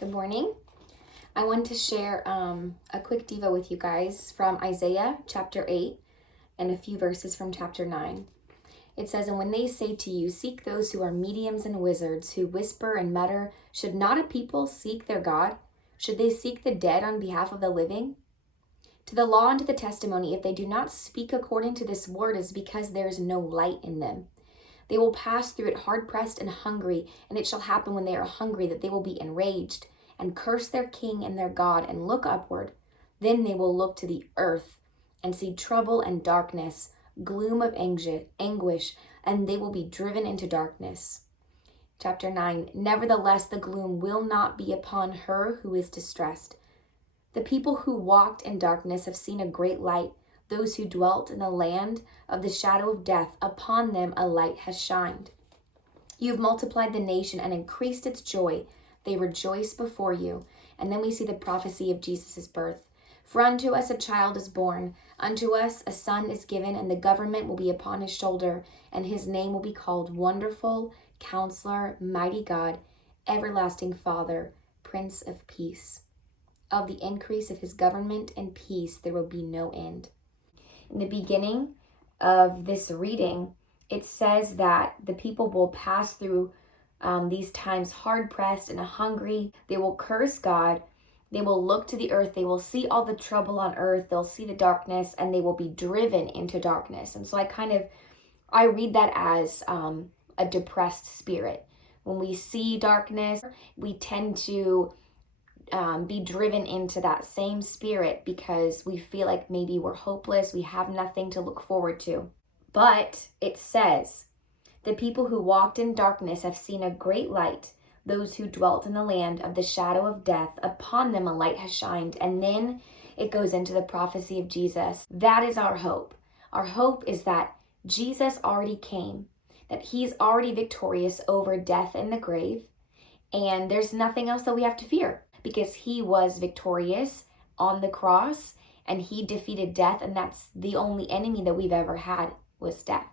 Good morning. I want to share a quick Devo with you guys from Isaiah chapter 8 and a few verses from chapter 9. It says, "And when they say to you, seek those who are mediums and wizards, who whisper and mutter, should not a people seek their God? Should they seek the dead on behalf of the living? To the law and to the testimony, if they do not speak according to this word, is because there is no light in them. They will pass through it hard-pressed and hungry, and it shall happen when they are hungry that they will be enraged and curse their king and their God and look upward. Then they will look to the earth and see trouble and darkness, gloom of anguish, and they will be driven into darkness." Chapter 9, "Nevertheless, the gloom will not be upon her who is distressed. The people who walked in darkness have seen a great light. Those who dwelt in the land of the shadow of death, upon them a light has shined. You have multiplied the nation and increased its joy. They rejoice before you." And then we see the prophecy of Jesus' birth. "For unto us a child is born, unto us a son is given, and the government will be upon his shoulder, and his name will be called Wonderful, Counselor, Mighty God, Everlasting Father, Prince of Peace. Of the increase of his government and peace there will be no end." In the beginning of this reading, it says that the people will pass through these times hard-pressed and hungry. They will curse God. They will look to the earth. They will see all the trouble on earth. They'll see the darkness, and they will be driven into darkness. And so I read that as a depressed spirit. When we see darkness, we tend to be driven into that same spirit because we feel like maybe we're hopeless, we have nothing to look forward to. But it says, "The people who walked in darkness have seen a great light. Those who dwelt in the land of the shadow of death, upon them a light has shined." And then it goes into the prophecy of Jesus. That is our hope. Our hope is that Jesus already came, that he's already victorious over death and the grave, and there's nothing else that we have to fear, because he was victorious on the cross and he defeated death, and that's the only enemy that we've ever had was death.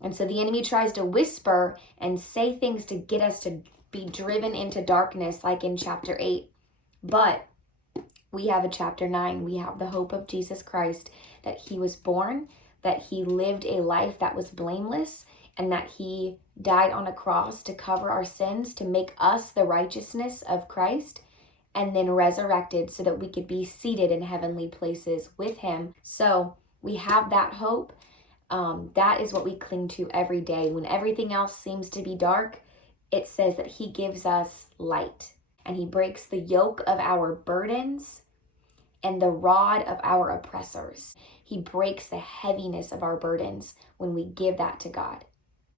And so the enemy tries to whisper and say things to get us to be driven into darkness, like in chapter 8. But we have a chapter 9. We have the hope of Jesus Christ, that he was born, that he lived a life that was blameless, and that he died on a cross to cover our sins, to make us the righteousness of Christ, and then resurrected so that we could be seated in heavenly places with him. So we have that hope. That is what we cling to every day. When everything else seems to be dark, it says that he gives us light, and he breaks the yoke of our burdens and the rod of our oppressors. He breaks the heaviness of our burdens when we give that to God.